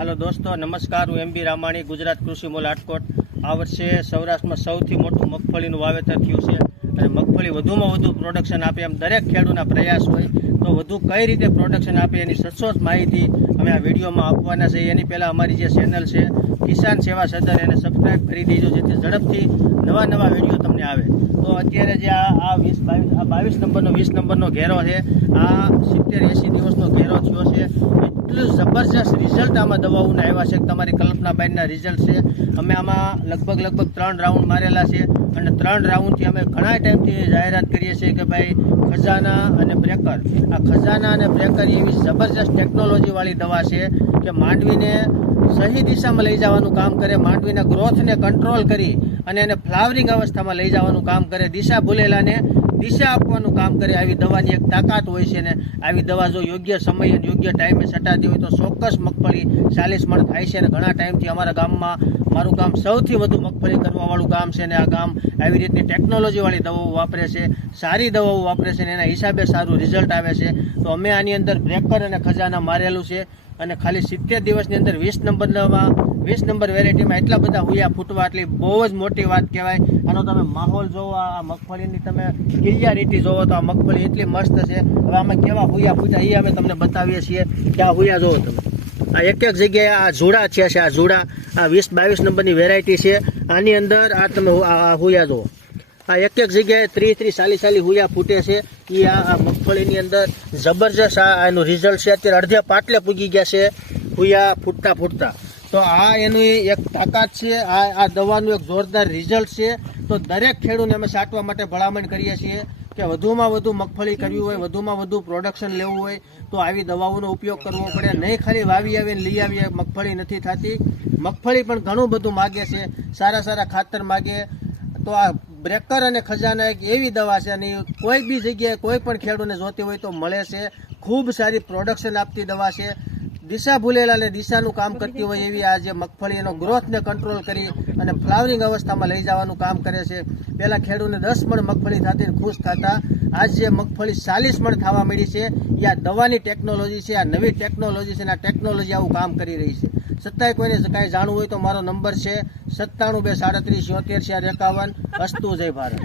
હાલો દોસ્તો, નમસ્કાર. હું એમ બી રામાણી, ગુજરાત કૃષિ મોલ રાજકોટ આ વર્ષે સૌરાષ્ટ્રમાં સૌથી મોટું મગફળીનું વાવેતર થયું છે અને મગફળી વધુમાં વધુ પ્રોડક્શન આપે એમ દરેક ખેડૂતના પ્રયાસ હોય તો વધુ કઈ રીતે પ્રોડક્શન આપે એની સચોટ માહિતી અમે આ વિડીયોમાં આપવાના છે. એની પહેલાં અમારી જે ચેનલ છે, કિસાન સેવા સદન, એને સબસ્ક્રાઈબ કરી દેજો જેથી ઝડપથી નવા નવા વીડિયો આવે. તો અત્યારે જે આ વીસ બાવીસ આ બાવીસ નંબરનો વીસ નંબરનો ઘેરો છે, આ સિત્તેર એંસી દિવસનો ઘેરો થયો છે. એટલું જબરજસ્ત રિઝલ્ટ આમાં દવાઓના આવ્યા છે. તમારી કલ્પનાબાઈના રિઝલ્ટ છે. અમે આમાં લગભગ લગભગ ત્રણ રાઉન્ડ મારેલા છે. અને ત્રણ રાઉન્ડથી અમે ઘણા ટાઈમથી જાહેરાત કરીએ છીએ કે ભાઈ, ખજાના અને બ્રેકર આ ખજાના અને બ્રેકર એવી જબરજસ્ત ટેકનોલોજીવાળી દવા છે કે માંડવીને સહી દિશામાં લઈ જવાનું કામ કરે, માંડવીના ગ્રોથને કંટ્રોલ કરી અને એને ફ્લાવરિંગ અવસ્થામાં લઈ જવાનું કામ કરે, દિશા ભૂલેલાને દિશા આપવાનું કામ કરે. આવી દવાની એક તાકાત હોય છે ને, આવી દવા જો યોગ્ય સમયે યોગ્ય ટાઈમે છટાતી હોય તો ચોક્કસ મગફળી ચાલીસ મણ થાય છે અને ઘણા ટાઈમથી અમારા ગામમાં મારું કામ સૌથી વધુ મગફળી કરવાવાળું કામ છે ને આ ગામ આવી રીતની ટેકનોલોજીવાળી દવાઓ વાપરે છે, સારી દવાઓ વાપરે છે ને એના હિસાબે સારું રિઝલ્ટ આવે છે. તો અમે આની અંદર બ્રેકર અને ખજાના મારેલું છે અને ખાલી સિત્તેર દિવસની અંદર વીસ નંબરમાં, વીસ નંબર વેરાયટીમાં એટલા બધા હુયા ફૂટવા એટલી બહુ જ મોટી વાત કહેવાય. આનો તમે માહોલ જોવો, આ મગફળીની તમે ક્લિયરિટી જોવો તો આ મગફળી એટલી મસ્ત છે. હવે આમાં કેવા હુયા ફૂટ્યા એ અમે તમને બતાવીએ છીએ. કે આ હુયા જોવો તમે? આ એક એક જગ્યાએ આ જોડા છે છે, આ જોડા. આ વીસ બાવીસ નંબરની વેરાયટી છે. આની અંદર આ તમે હુયા જુઓ. આ એક એક જગ્યાએ ત્રીસ ત્રીસ ચાલીસ ચાલીસ હુયા ફૂટે છે. એ આ મગફળીની અંદર જબરજસ્ત આ એનું રિઝલ્ટ છે. અત્યારે અડધે પાટલે પૂગી ગયા છે હુયા ફૂટતા ફૂટતા. તો આ એની એક તાકાત છે. આ આ દવાનું એક જોરદાર રિઝલ્ટ છે. તો દરેક ખેડૂતને અમે છાંટવા માટે ભલામણ કરીએ છીએ. કે વધુમાં વધુ મગફળી કરવી હોય, વધુમાં વધુ પ્રોડક્શન લેવું હોય, તો આવી દવાઓનો ઉપયોગ કરવો પડે. નહીં ખાલી વાવી આવીને લઈ આવીએ, મગફળી નથી થતી. મગફળી પણ ઘણું બધું માગે છે, સારા સારા ખાતર માગે. તો આ બ્રેકર અને ખજાના એક એવી દવા છે, અને કોઈ બી જગ્યાએ કોઈ પણ ખેડૂતને જોતી હોય તો મળે છે. ખૂબ સારી પ્રોડક્શન આપતી દવા છે. દિશા ભૂલેલા અને દિશાનું કામ કરતી હોય એવી આ જે મગફળી ગ્રોથને કંટ્રોલ કરી અને ફ્લાવરિંગ અવસ્થામાં લઈ જવાનું કામ કરે છે. પહેલાં ખેડૂતને દસ મણ મગફળી થતી ખુશ થતા આજ જે મગફળી ચાલીસ મણ થવા મળી છે, એ આ દવાની ટેકનોલોજી છે, આ નવી ટેકનોલોજી છે અને આ ટેકનોલોજી આવું કામ કરી રહી છે. સત્તાએ કોઈને કાંઈ જાણવું હોય તો મારો નંબર છે સત્તાણું બે સાડત્રીસ છોતેર ચાર એકાવન. અસ્તુ જય ભારત.